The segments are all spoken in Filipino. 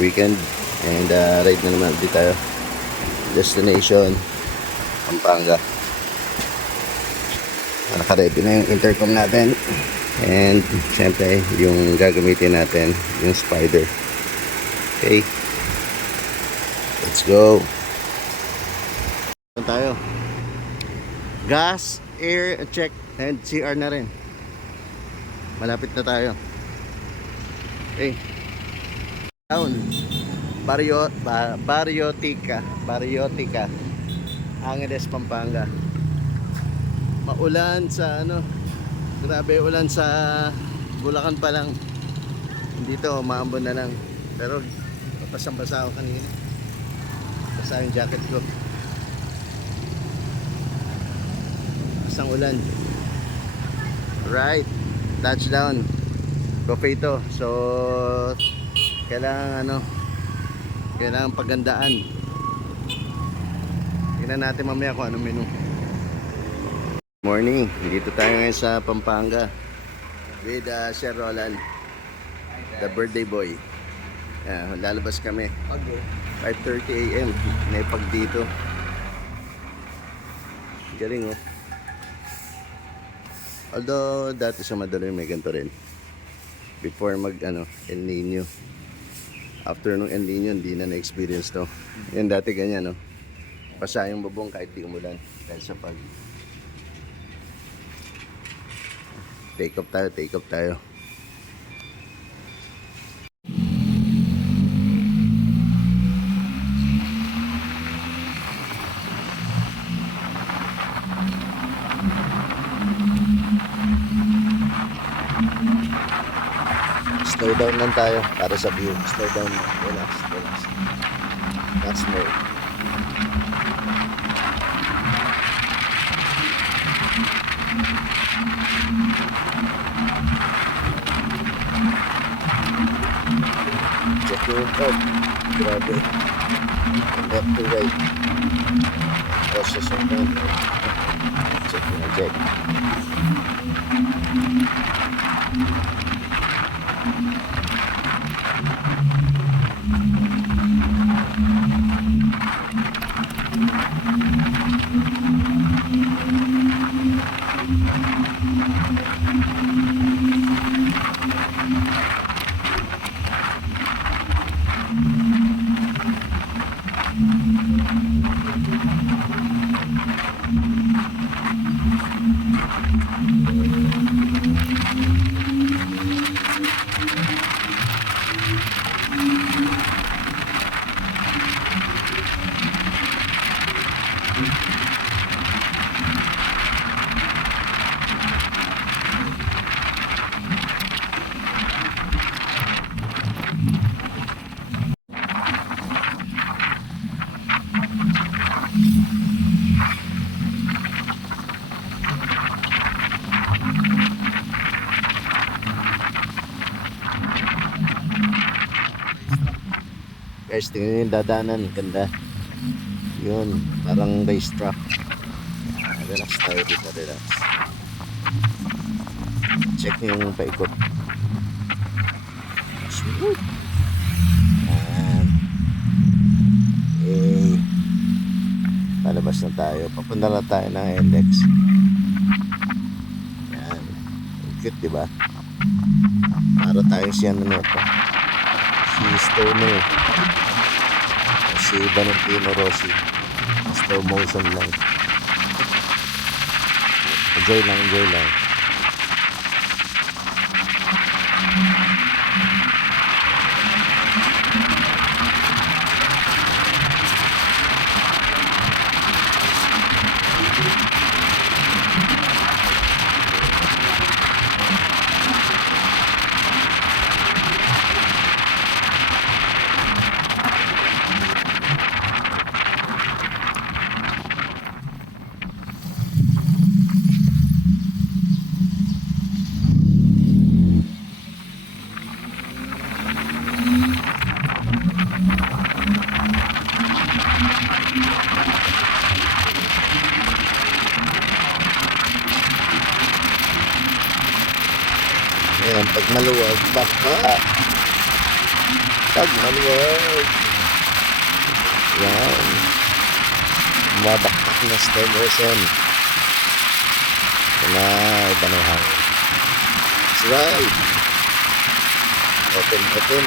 weekend. And ride na naman ulit tayo. Destination Pampanga. Naka-ready na yung intercom natin. And syempre yung gagamitin natin, yung Spider. Okay, let's go. Tayo gas, air check, and CR na rin. Malapit na tayo. Okay, down Bariotica Angeles, Pampanga. Maulan sa grabe ulan sa Bulacan pa lang. Dito umaambon na lang. Pero pasang-basa ako kanina. Basa yung jacket ko. Basang ulan. Right, touchdown Gofeito. So kailangan pagandaan. Tingnan natin mamaya kung anong menu. Morning, dito tayo ngayon sa Pampanga with Sir Roland, the birthday boy. Lalabas kami 5:30 AM. May pag dito. Galing oh. Although dati sa Madalo may ganito rin before mag El Nino. After nung El Nino hindi na na-experience to. Yan dati ganyan no. Basa yung bubong kahit di umulan dahil sa pag take off tayo. Slow down lang tayo para sa view. Slow down lang. Relax. That's more. Check yung card. Grabe. Left to right. Process yung card. Check. Guys, tingnan yung dadanan, ganda. Yun, parang racetrack. Relax tayo dito, relax. Check nyo yung paikot. Smooth. Palabas na tayo. Papunta na tayo ng index. Yan. Cute, diba? Para tayo siya na nito. Si Stoner. Si Valentino Rossi. Slow motion lang. Enjoy lang. Ayan, pag maluwag, baka Tag maluwag. Yan. Mabakpak na Stem Ocean. Ito na, iba ng hangin. That's right. Open, open.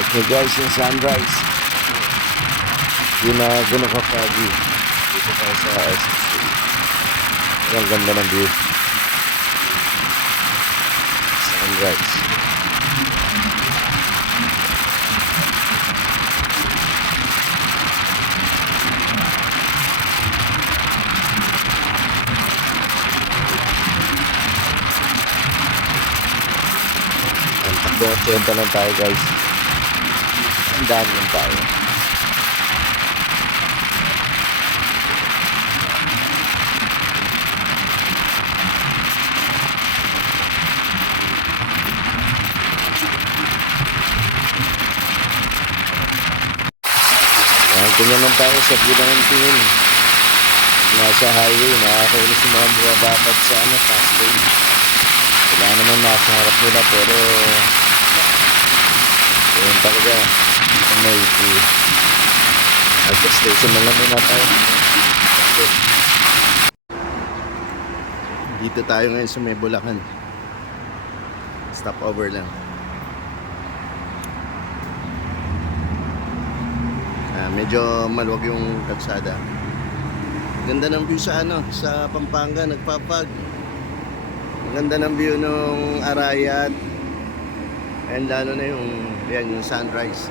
Check nyo guys yung sunrise. Yun na gano'n ka-view. Dito tayo sa S6. Ang ganda ng view. Sunrise. Ang takbo 80 lang tayo guys. Ang dami lang tayo. Ganyan lang tayo sa view ng tingin. Nasa highway, nakakainis yung mga buwabakad sa fast lane. Wala naman nasa harap nila pero yun talaga. May adjust station na lang muna tayo. Okay. Dito tayo ngayon sa may Bulacan. Stop over lang. Medyo maluwag yung kalsada. Ganda ng view sa sa Pampanga, Nagpapag. Ganda ng view ng Arayat. And lalo na yung sunrise.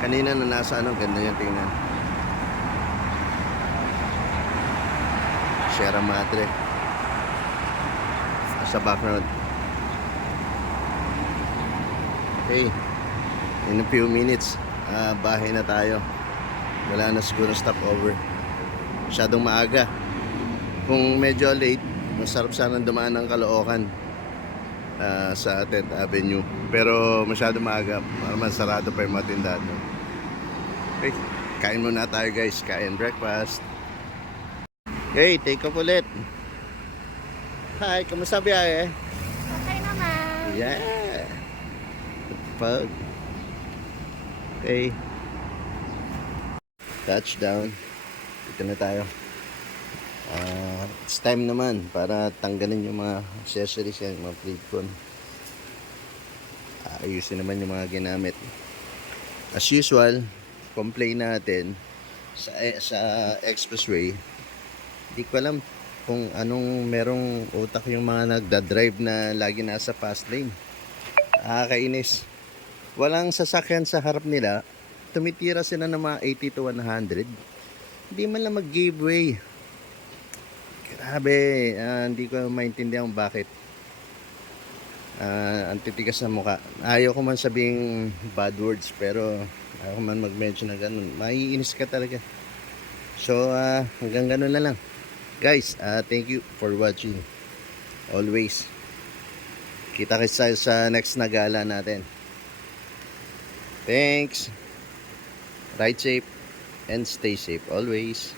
Kanina na nasa ganda yung tingnan. Sierra Madre. Sa background. Okay. In a few minutes. Bahay na tayo. Wala na siguro stopover. Masyadong maaga. Kung medyo late, masarap sana dumaan ng Caloocan sa 10th Avenue. Pero masyadong maaga. Masarado pa yung mga tindahan. Okay, kain muna tayo guys. Kain breakfast. Okay, take off ulit. Hi, kamusta biyahe? Okay naman. Yeah. Pag. Okay. Touchdown. Dito na tayo. It's time naman para tanggalin yung mga accessories yan, mga pre-con. Ayusin naman yung mga ginamit. As usual, complain natin sa expressway. Hindi ko alam kung anong merong utak yung mga nagda-drive na lagi nasa fast lane. Nakakainis. Walang sasakyan sa harap nila, tumitira sila ng mga 80 to 100. Hindi man lang mag-give way. Grabe, hindi ko maintindihan bakit. Ang titigas na mukha. Ayaw ko man sabing bad words, pero ayaw ko man mag-mention na ganun. Maiinis ka talaga. So, hanggang ganun na lang. Guys, thank you for watching. Always. Kita kita sa next na gala natin. Thanks. Ride safe and stay safe always.